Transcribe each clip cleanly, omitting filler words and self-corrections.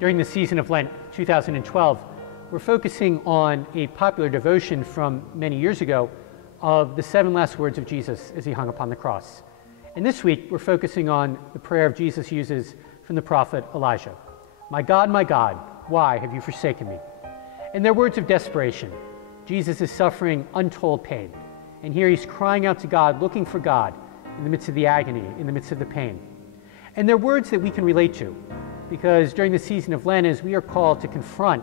During the season of Lent 2012, we're focusing on a popular devotion from many years ago of the 7 last words of Jesus as he hung upon the cross. And this week, we're focusing on the prayer Jesus uses from the prophet Elijah. My God, why have you forsaken me? And they're words of desperation. Jesus is suffering untold pain. And here he's crying out to God, looking for God in the midst of the agony, in the midst of the pain. And they're words that we can relate to, because during the season of Lent, as we are called to confront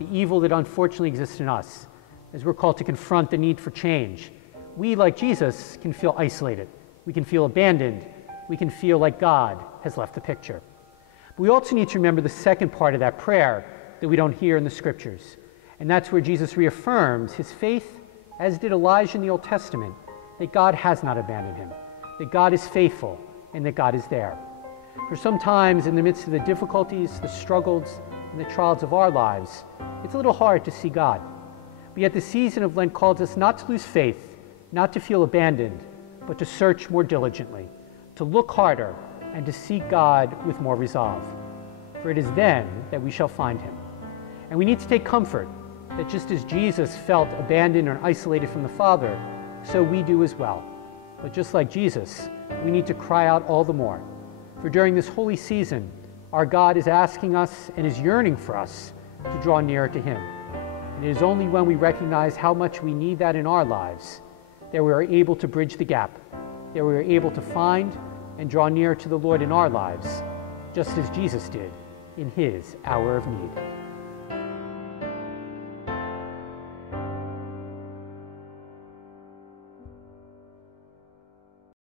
the evil that unfortunately exists in us, as we're called to confront the need for change, we, like Jesus, can feel isolated. We can feel abandoned. We can feel like God has left the picture. But we also need to remember the second part of that prayer that we don't hear in the scriptures. And that's where Jesus reaffirms his faith, as did Elijah in the Old Testament, that God has not abandoned him, that God is faithful, and that God is there. For sometimes in the midst of the difficulties, the struggles, and the trials of our lives, it's a little hard to see God. But yet the season of Lent calls us not to lose faith, not to feel abandoned, but to search more diligently, to look harder, and to seek God with more resolve. For it is then that we shall find him. And we need to take comfort that just as Jesus felt abandoned and isolated from the Father, so we do as well. But just like Jesus, we need to cry out all the more. For during this holy season, our God is asking us and is yearning for us to draw nearer to him. And it is only when we recognize how much we need that in our lives that we are able to bridge the gap, that we are able to find and draw nearer to the Lord in our lives, just as Jesus did in his hour of need.